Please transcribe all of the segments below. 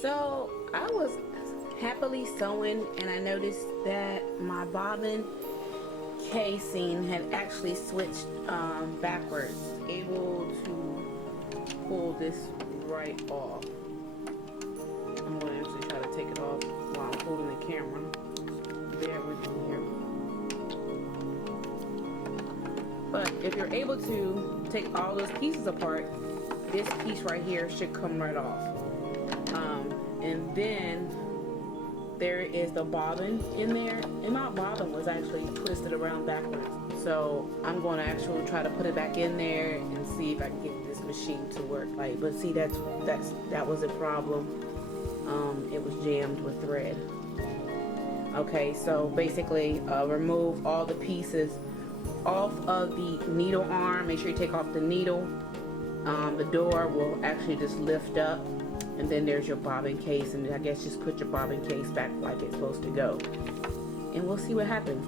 So I was happily sewing and I noticed that my bobbin casing had actually switched backwards. Able to pull this right off. I'm going to actually try to take it off while I'm holding the camera. Bear with me here. But if you're able to take all those pieces apart, this piece right here should come right off. And then there is the bobbin in there, and my bobbin was actually twisted around backwards. So I'm going to actually try to put it back in there and see if I can get this machine to work right. But see, that was a problem. It was jammed with thread. Okay, so basically remove all the pieces off of the needle arm. Make sure you take off the needle. The door will actually just lift up, and then there's your bobbin case, and I guess just put your bobbin case back like it's supposed to go, and we'll see what happens.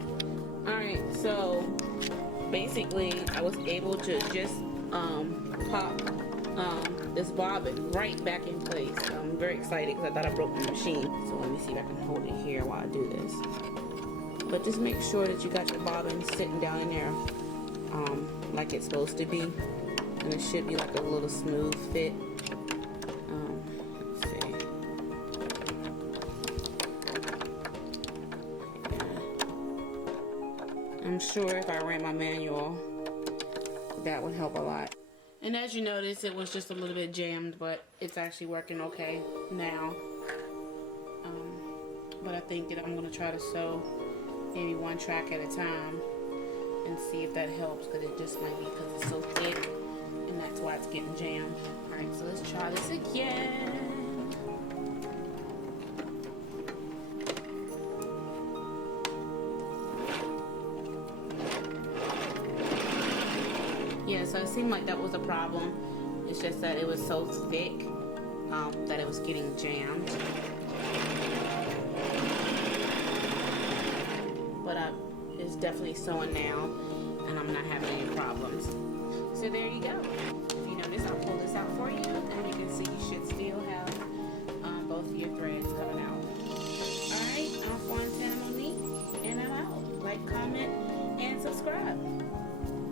Alright, so basically I was able to just pop this bobbin right back in place. I'm very excited because I thought I broke the machine. So let me see if I can hold it here while I do this. But just make sure that you got your bobbin sitting down in there like it's supposed to be, and it should be like a little smooth fit. Let's see. Yeah. I'm sure if I ran my manual, that would help a lot. And as you notice, it was just a little bit jammed, but it's actually working okay now. But I think that I'm going to try to sew maybe one track at a time and see if that helps, because it just might be because it's so thick and that's why it's getting jammed. Alright, so let's try this again. Yeah, so it seemed like that was a problem. It's just that it was so thick that it was getting jammed. But it's definitely sewing now, and I'm not having any problems. So there you go. If you notice, I'll pull this out for you.